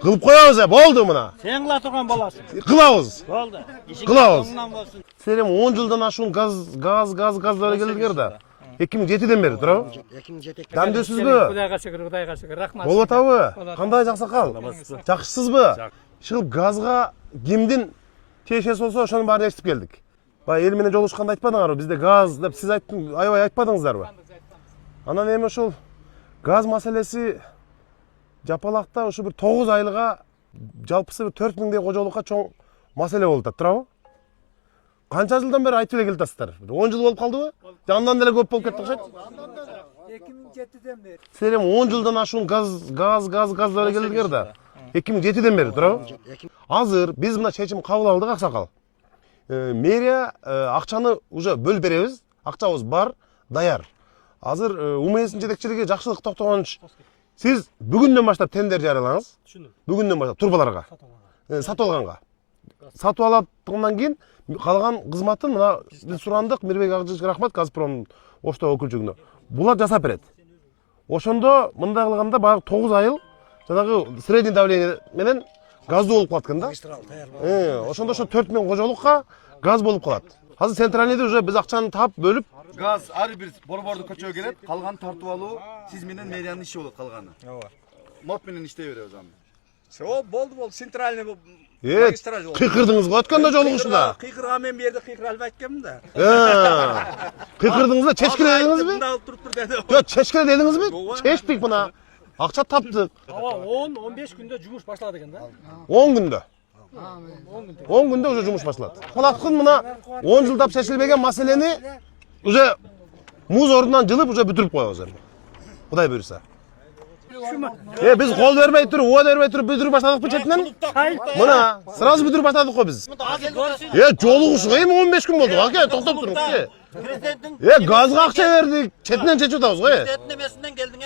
Kılıp koyabız ya, boldu muna. Sen kıla turgan bolasın. Kılabız. Boldu. Kılabız. Selim 10 жылдан ашуун газдары келдигер да. 2007ден бери туурабы? 2007. Дамдысызбы? Кудайга шүкүр, рахмат. Болуп атабы? Кандай жаксакал? Жакшысызбы? Чыгып газга кимдин тиешеси болсо ошонун баарын эстип келдик. Баягы эл менен жолугушканда айтпадыңарбы? Бизде газ деп сиз айттың, аябай айтпадыңыздарбы? Анан эми ошол газ маселеси Жапалакта ушу бир 9 айлыга жалпысы бир 4000дей кожолукка чоң маселе болуп атат, туурабы? Канча жылдан бери айтып эле келатасыздар? 10 жыл болуп калдыбы? Андан деле көп болуп кетти окшойт. 2007'den beri. Силер 10 жылдан ашуун газдары келдигер да. 2007ден бери, туурабы? Азыр биз мына чечим кабыл алдык, аксакал. Мэрия акчаны уже бөлүп беребиз. Акчабыз бар, даяр. Азыр УМСтин жетекчилиги жакшылык токтогонович, сиз бүгүндөн баштап тендер жарыялаңыз. Бүгүндөн баштап турбаларга, сатып алганга. Сатып алатындан кийин калган кызматын мына биз сурандык, Мирбек Акжижге рахмат, Газпром Оштоо өкүлчүлүгүнө. Булар жасап берет. Ошондо мындай кылганда баягы 9 айыл жанагы средний давление менен газдуу болуп калат экен да. Ошондо ошо 4000 кожолукка газ болуп калат. Азыр центральныйда уже биз акчаны таап бөлүп Gaz ар бир борбордук көчөгө келет, калган тартып алуу сиз менен мэриянын иши болот калганы. Ооба. Мот менен иштей беребиз аны. Все, болду. Центральный магистраль болду. кыйкырдыңыз го өткөндө жолугушуда. Кыйкырган мен берди кыйкыралып айтканмын да. Кыйкырдыңыз да, чечкире дедиңизби? Мында туруп тур деди. Жок, чечкире дедиңизби? Чечтик мына. Акча таптык. Ава 10-15 күндө жумуш башталат экен да. 10 күндө. 10 күндө уже жумуш башталат. Калаткын мына 10 жылдап чечилбеген маселени уже муз ордунан жылып уже бүтүрүп коебуз эми. Кудай буйруса. Биз кол бербей туруп, уа бербей туруп бүтүрүп баштадыкпы четинен? Мына сразу бүтүрүп баштадык го биз. Жолугушуга эми 15 күн болду. Аке, токтоп туруңуз. Газга акча бердик. Четинен чечип атабыз го.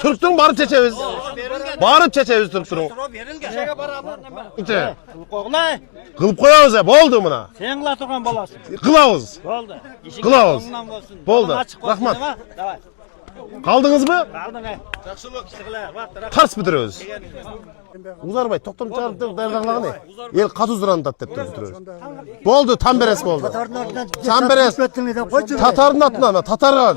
Түрктүң барып чечебиз. Барып чечебиз түрктүң. Кылып коебуз я, болду мына. Sen kıla turgan bolasın. Кылабыз. Болду. Кылабыз. Болду. Рахмат. Давай. Калдыңызбы? Калдың. Жакшылык. Тарс бүтүрөбүз. Узарбай, токтом чыгарып даярдагылагы не? Эл катуу сурандат деп бүтүрөбүз. Болду, там берес болду. Там берес. Татардын атынан, татарга.